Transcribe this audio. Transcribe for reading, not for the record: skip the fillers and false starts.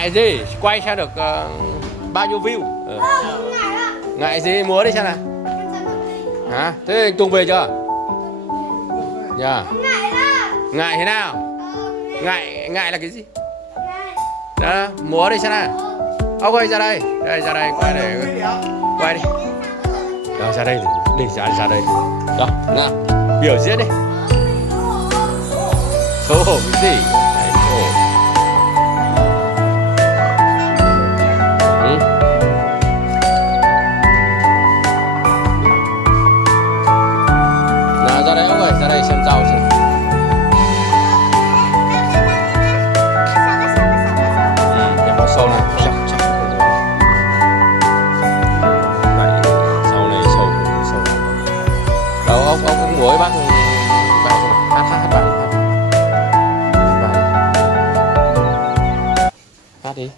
Ngại gì? Quay xem được bao nhiêu view? Ngại gì? Múa đi xem nào. Hả? Thế Tùng về chưa? Dạ. Ngại thế nào? Ngại là cái gì? Đó, múa đi xem nào. Ok ra đây. Ra đây quay để quay đi. Rồi ra đây đi ra đây. Đó, nào. Biểu diễn đi. Xấu hổ cái gì? Đấy, xấu hổ. Nào ra đây ông ơi, ra đây xem rau xem. Để vào sâu này, chắc. Đấy, sau này sâu. Đâu ông múa bác hát bài. Hát đi.